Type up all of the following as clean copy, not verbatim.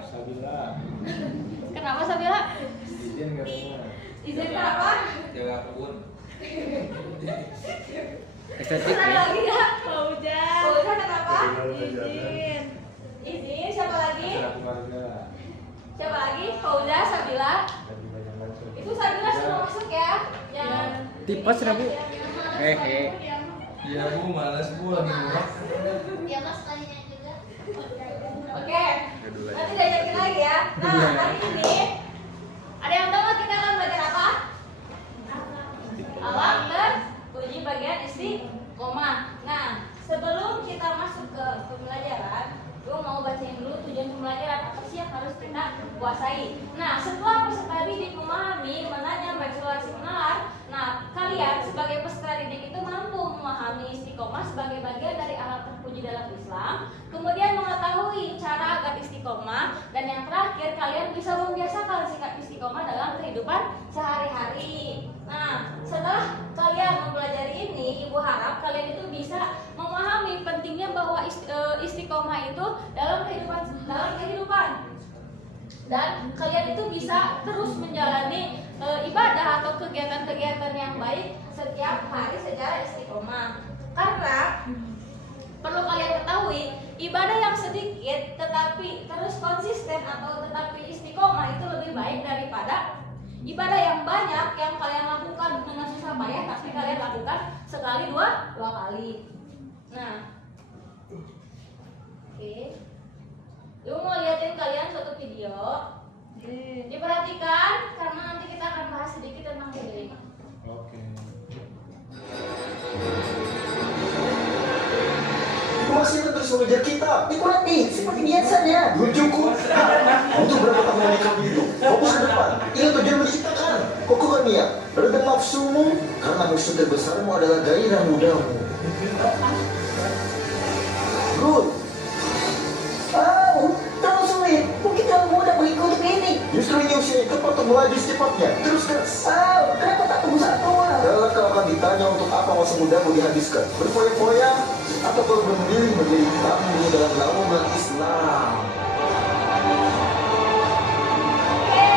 Sabila. Kenapa Sabila? Izin katanya. Izin kenapa? Jaga kebun. Estetik Ada ya. lagi nggak? Fauzan. Fauzan kenapa? Izin. Izin. Siapa lagi? Acara keluarga. Siapa lagi? Fauzan, Sabila. Tadi banyak masuk. Itu Sabila sudah masuk ya? Jangan. Tipes ya, Bu? Iya Bu, malas Bu lagi ngurus. Ya mas kalinya juga. Oke. Nanti diajakin lagi ya. Nah, hari ini ada yang tahu nggak kita akan belajar apa? Alam terpuji bagian istiqomah. Nah, sebelum kita masuk ke pembelajaran, gue mau bacain dulu tujuan pembelajaran apa sih yang harus kita kuasai. Nah, setelah peserta didik memahami, menanya, mengeksplorasi, menalar, nah kalian sebagai peserta didik itu mampu memahami istiqomah sebagai bagian dari alat terpuji dalam Islam, kemudian mengetahui cara agar istiqomah, dan yang terakhir kalian bisa membiasakan sikap istiqomah dalam kehidupan sehari-hari. Nah, setelah kalian mempelajari ini, ibu harap kalian itu bisa memahami pentingnya bahwa istiqomah itu dalam kehidupan dan kalian itu bisa terus menjalani ibadah atau kegiatan-kegiatan yang baik setiap hari secara istiqomah. Karena perlu kalian ketahui, ibadah yang sedikit tetapi terus konsisten atau tetapi istiqomah itu lebih baik daripada ibadah yang banyak yang kalian lakukan dengan susah payah tapi kalian lakukan sekali dua kali. Nah, oke. Ibu mau liatin kalian suatu video. Diperhatikan karena nanti kita akan bahas sedikit tentang video ini. Oke. Masih terus mengejar kita. Ikutin nih, seperti biasanya. Bujuku. Untuk berapa tahun yang kamu hidup? Fokus ke depan. Ingat tujuan menciptakan. Kokohkan niat. Redam nafsumu. Karena musuh terbesarmu adalah gairah mudamu. Good. Terlalu sulit. Mungkin terlalu mudah mengikuti ini. Justru ini usia yang tepat untuk melaju secepatnya. Teruskan. Kenapa tak tunggu saat tua? Kalau kau akan ditanya untuk apa masa mudamu dihabiskan, berfoya-foya atau kau memilih menjadi tamu dalam naungan Islam? Oke.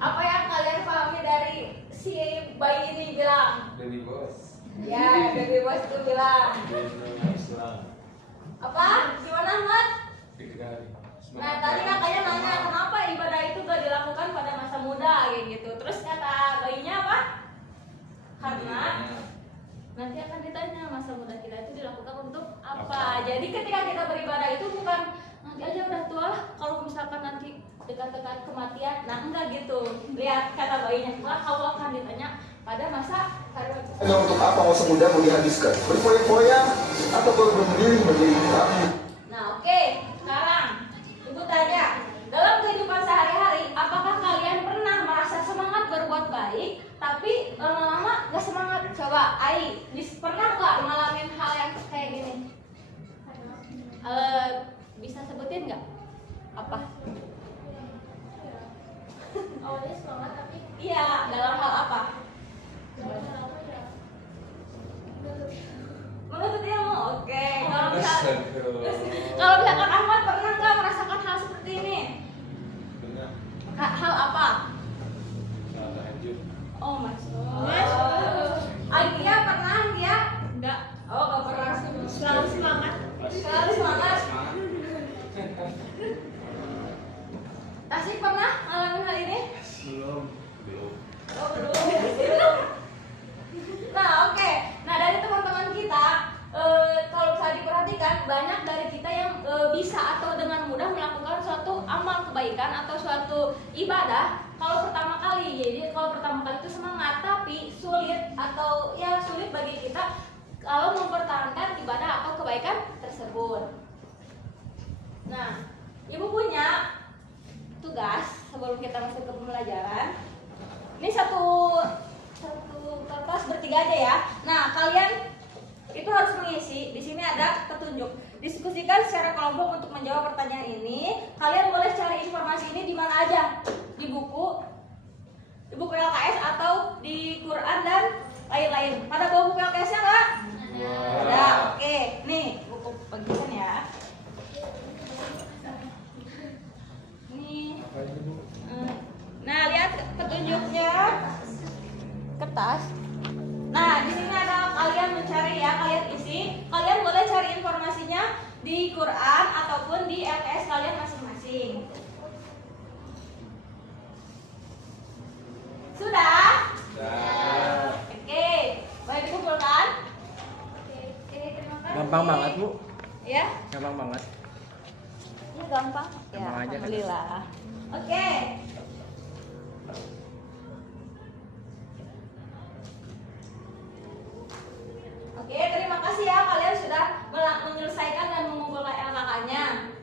Apa yang kalian pahami dari si bayi ini bilang? Dari bos. Ya, dari bos itu bilang. Islam. Apa? Gimana, Ahmad? Dikegari. Nah, tadi kakaknya nanya kenapa ibadah itu gak dilakukan pada masa muda kayak gitu. Terus kata bayinya apa? Karena nanti akan ditanya masa muda kita itu dilakukan untuk apa. Jadi ketika kita beribadah itu bukan nanti aja udah tua lah, kalau misalkan nanti dekat-dekat kematian. Nah, enggak gitu. Lihat kata bayinya, setelah kamu akan ditanya pada masa Hanya untuk apa masa mudamu dihabiskan, berfoya-foya atau kau memilih menjadi tamu? Nah, oke. Sekarang ibu tanya, dalam kehidupan sehari-hari apakah kalian pernah merasa semangat berbuat baik tapi lama-lama gak semangat? Coba Ai, pernah gak ngalamin hal yang kayak gini? Bisa sebutin gak? Apa? Awalnya semangat tapi Iya, dalam hal apa? Menuntut ilmu. Oke. Kalau misalkan Ahmad pernah nggak merasakan hal seperti ini? Benar. Hal apa? Salah tahajud. Oh, masuk. Agia pernah dia? Enggak. Oh, nggak pernah. Selalu semangat. Selalu semangat. Tasik pernah ngalamin hal ini? Belum. Oh, belum. Nah, oke. Nah, dari teman-teman kita, kalau bisa diperhatikan, banyak dari kita yang bisa atau dengan mudah melakukan suatu amal kebaikan atau suatu ibadah kalau pertama kali. Jadi kalau pertama kali itu semangat, tapi sulit atau ya sulit bagi kita kalau mempertahankan ibadah atau kebaikan tersebut. Nah, ibu punya tugas sebelum kita masuk ke pembelajaran. Ini satu kertas bertiga aja ya. Nah, kalian itu harus mengisi. Di sini ada petunjuk. Diskusikan secara kelompok untuk menjawab pertanyaan ini. Kalian boleh cari informasi ini di mana aja? Di buku LKS atau di Quran dan lain-lain. Pada bawa buku LKS-nya nggak? Ada. Oke, nih buku bagian ya. tas. Nah, di sini ada kalian mencari ya, kalian isi. Kalian boleh cari informasinya di Quran ataupun di LKS kalian masing-masing. Sudah? Oke, boleh dikumpulkan? Oke, terima kasih. Gampang banget, Bu. Ya? Gampang banget. Ini gampang? Ya, Gampang aja, kan? alhamdulillah. Oke. Oke, terima kasih ya kalian sudah menyelesaikan dan mengumpulkan LKK-nya.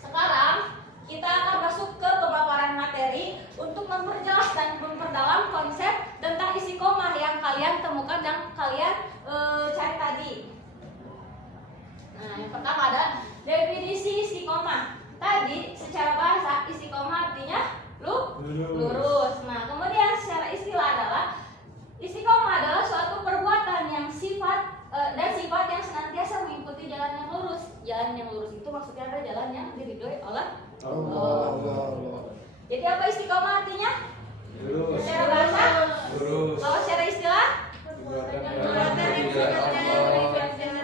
Sekarang kita akan masuk ke pemaparan materi untuk memperjelas dan memperdalam konsep tentang istiqomah yang kalian temukan dan kalian cari tadi. Nah, yang pertama ada definisi istiqomah. Tadi secara bahasa istiqomah artinya lurus. Nah, kemudian secara istilah adalah istiqomah adalah suatu perbuatan yang sifat yang senantiasa mengikuti jalan yang lurus. Jalan yang lurus itu maksudnya adalah jalan yang diridhoi oleh Allah. Jadi apa istiqomah artinya? Lurus. Secara bahasa? Lurus. Kalau secara istilah? Perbuatan yang Perbuatan yang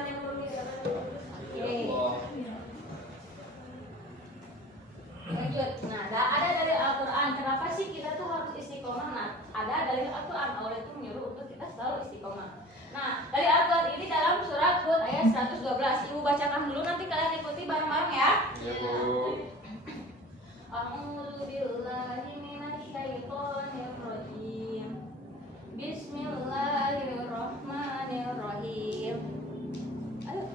diridhoi Allah. Lanjut. Nah, ada dari Al-Quran. Kenapa sih kita tuh harus istiqomah? Nah, ada dari Al-Quran. Allah itu menyuruh untuk kita selalu istiqomah. Nah, dari Al-Quran ini dalam surat Hud ayat 112. Ibu bacakan dulu, nanti kalian ikuti bareng-bareng ya. Ya, Bu. A'udzu billahi minasyaitonir rajim. Bismillahirrahmanirrahim. Ayo.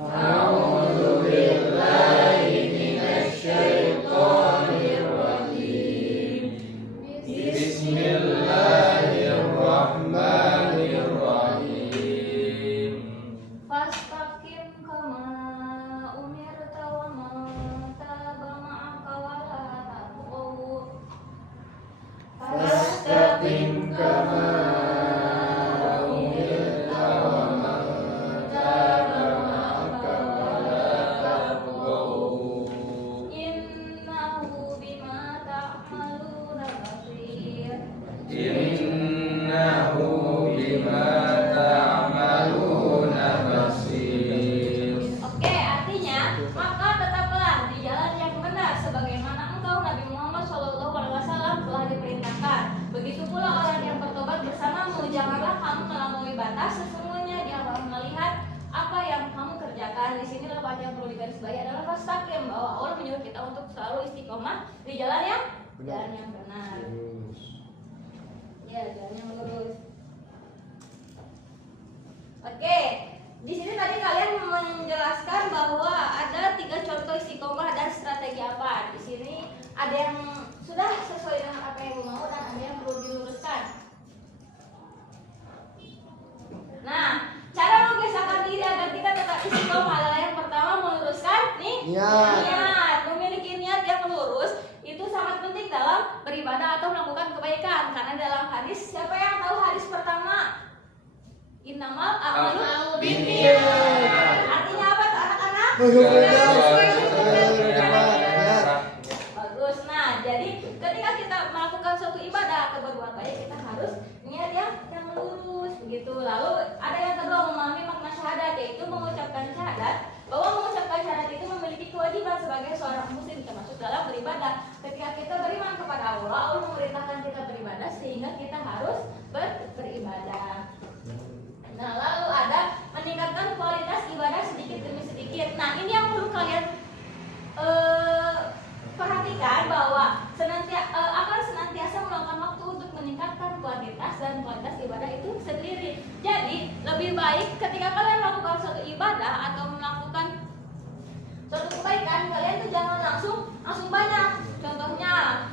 A'udzu billahi minasyaitonir rajim. Bismillahirrahmanirrahim. Fastaqim kama umirta wa man taba ma'aka wa la tatghaw. Fastaqim kama umirta wa man taba ma'aka wa la tatghaw. Innahu bima ta'maluna basir. Innahu bima ta'maluna basir. Oke, artinya maka tetaplah di jalan yang benar sebagaimana engkau Nabi Muhammad SAW telah diperintahkan. Begitu pula orang yang bertobat bersamamu, janganlah kamu melampaui batas, sesungguhnya Dia akan melihat apa yang kamu kerjakan. Di sini lepas yang perlu digarisbawahi adalah fastaqim, bahwa Allah menyuruh kita untuk selalu istiqomah di jalan yang benar. Ya, jalan yang lurus. Oke, di sini tadi kalian menjelaskan bahwa ada 3 contoh istiqomah dan strategi apa. Di sini ada yang sudah sesuai dengan apa yang mau dan ada yang perlu diluruskan. Nah, cara membiasakan diri agar kita tetap istiqomah adalah yang pertama meluruskan niat. Memiliki niat yang lurus itu sangat penting dalam beribadah atau melakukan kebaikan. Karena dalam hadis, siapa yang tahu hadis pertama? Innamal a'malu binniyat. Artinya apa tuh anak-anak? Bagus. Nah, jadi ketika kita melakukan suatu ibadah atau berbuat baik, kita harus niat yang lurus begitu. Lalu ada yang kedua, memahami makna syahadat, yaitu mengucapkan syahadat. Bahwa mengucapkan syahadat itu memiliki kewajiban sebagai seorang muslim, termasuk dalam beribadah. Ketika kita beriman kepada Allah, Allah memerintahkan kita beribadah sehingga kita harus beribadah. Nah, lalu ada meningkatkan kualitas ibadah sedikit demi sedikit. Nah, ini yang perlu kalian perhatikan, bahwa akan senantiasa meluangkan waktu untuk meningkatkan kuantitas dan kualitas ibadah itu sendiri. Jadi, lebih baik ketika kalian melakukan suatu ibadah atau melakukan suatu kebaikan, kalian tuh jangan langsung banyak. Contohnya,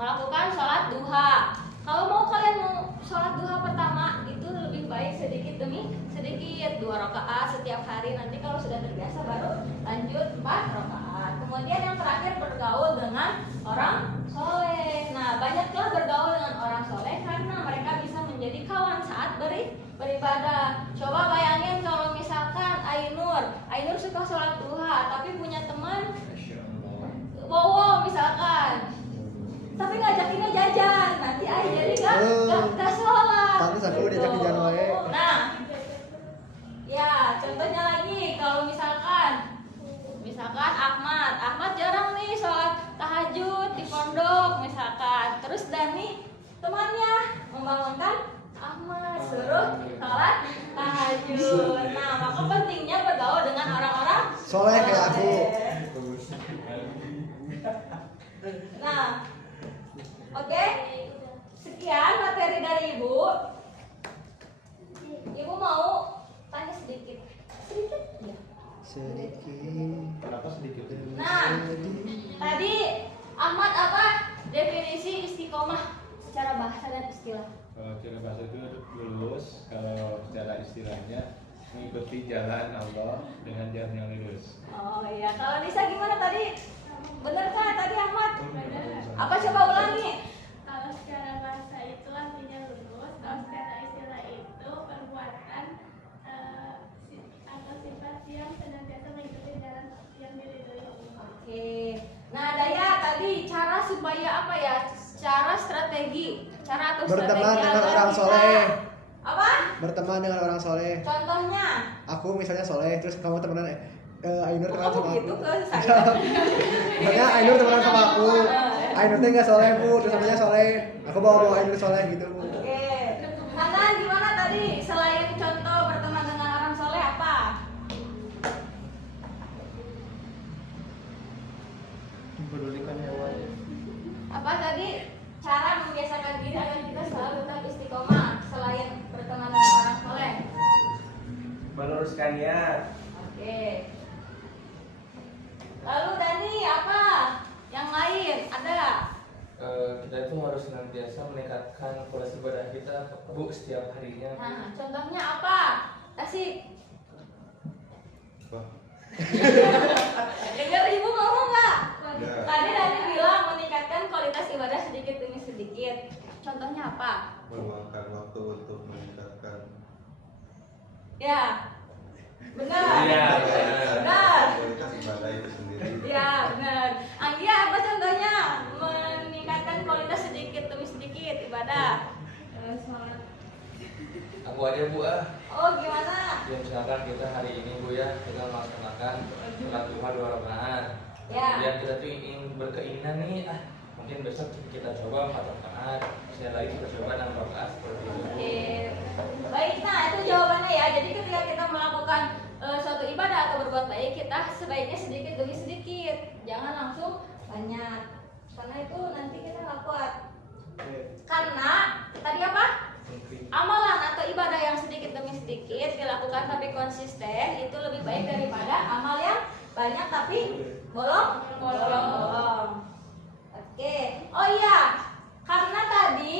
melakukan sholat duha. Kalau kalian mau sholat duha pertama, itu lebih baik sedikit demi sedikit, 2 rakaat setiap hari. Nanti kalau sudah terbiasa baru lanjut 4 rakaat. Kemudian yang terakhir, bergaul dengan orang soleh. Nah, banyaklah bergaul dengan orang soleh karena mereka bisa menjadi kawan saat beribadah. Coba bayangin kalau misalkan Ainur suka sholat duha tapi punya teman Wowo misalkan, tapi ngajakinnya jajan, nanti jadi gak sholat. Terus Dani temannya membangunkan Ahmad suruh sholat tahajud. Nah, maka pentingnya bergaul dengan orang-orang Soleh kayak aku. Nah, oke. Sekian materi dari Ibu. Ibu mau tanya sedikit. Sedikit? Ya. Sedikit. Kenapa sedikit? Nah, tadi Ahmad apa definisi istiqomah secara bahasa dan istilah? Kalau secara bahasa itu lurus, kalau secara istilahnya mengikuti jalan Allah dengan jalan yang lurus. Oh iya, kalau Nisa gimana tadi? Bener kan tadi Ahmad? Apa coba ulangi? Kalau secara bahasa itu artinya lurus, kalau secara istilah itu perbuatan atau sifat yang senantiasa mengikuti jalan yang diridhoi Allah. Oke. Nah, Daya tadi cara supaya apa ya? Cara strategi, cara atau Berteman strategi dengan agar orang kita- soleh. Apa? Berteman dengan orang soleh. Contohnya? Aku misalnya soleh, terus kamu temenan Ainur Kok temenan kamu sama gitu aku. ke saya? Makanya Ainur temenan sama aku. Ainur tuh nggak soleh bu, terus namanya soleh. Aku bawa Ainur soleh gitu bu. Oke. Hanan gimana tadi? Selain contoh berteman dengan orang soleh apa? Mempedulikan hewan. Apa tadi? Cara membiasakan diri agar kita selalu tetap istiqomah selain berteman dengan orang soleh. Meluruskan niat. Oke. Lalu Dani apa? Yang lain ada? Kita itu harus senantiasa meningkatkan kualitas ibadah kita bu setiap harinya. Nah, contohnya apa? Tasik. Wah, Dengar ibu ngomong nggak? Ya. Tadi Dani bilang meningkatkan kualitas ibadah sedikit demi sedikit. Contohnya apa? meluangkan waktu untuk meningkatkan Ya, benar. Iya, Benar. kualitas ibadah itu sendiri. Ya, benar. Anggia apa contohnya? Meningkatkan kualitas sedikit demi sedikit ibadah. Semangat. Aku aja bu Oh, gimana? Ya misalkan kita hari ini bu ya kita melaksanakan sholat duha 2 rakaat. Ya. Kemudian kita tuh ingin berkeinginan nih mungkin besok kita coba 4 rakaat, saya lagi kita coba 6 rakaat seperti itu. Oke. Baik, nah itu jawabannya ya. Jadi ketika kita melakukan suatu ibadah atau berbuat baik, kita sebaiknya sedikit demi sedikit. Jangan langsung banyak. Karena itu nanti kita nggak kuat. Karena tadi apa? Amalan atau ibadah yang sedikit demi sedikit dilakukan tapi konsisten itu lebih baik daripada amal yang banyak tapi bolong. Oke. Oh iya, karena tadi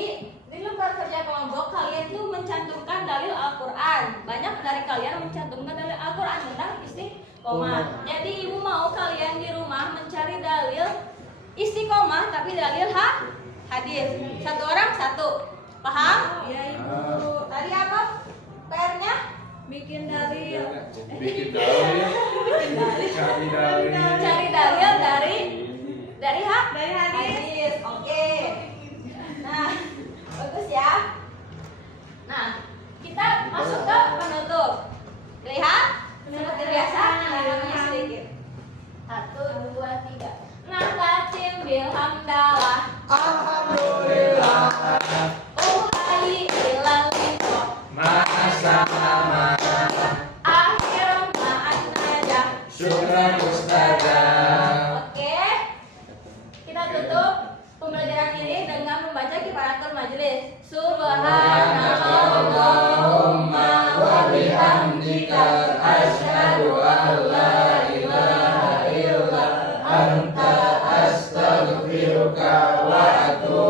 di lembar kerja kelompok kalian tuh mencantumkan dalil Al-Quran. Banyak dari kalian mencantumkan dalil Al-Quran tentang istiqomah. Jadi ibu mau kalian di rumah mencari dalil istiqomah tapi dalil hadis. Satu orang satu. Paham? Iya ibu. Tadi apa? PR-nya? Bikin dalil. bikin dalil, cari dalil, Cari dalil dari hadis. Oke. Nah, bagus ya. Nah, kita masuk ke penutup. Lihat, seperti biasa namanya sedikit. 1, 2, 3. Nasta'in bilhamdalah. Alhamdulillah. Uhayi ilal liqa. Ma'asama Akhiran ma'an najah. syukran mustajab. Oke. Kita tutup pembelajaran ini dengan membaca kifaratul majelis. Subhanallahumma wa bihamdika asyhadu an la ilaha illa anta astaghfiruka wa atubu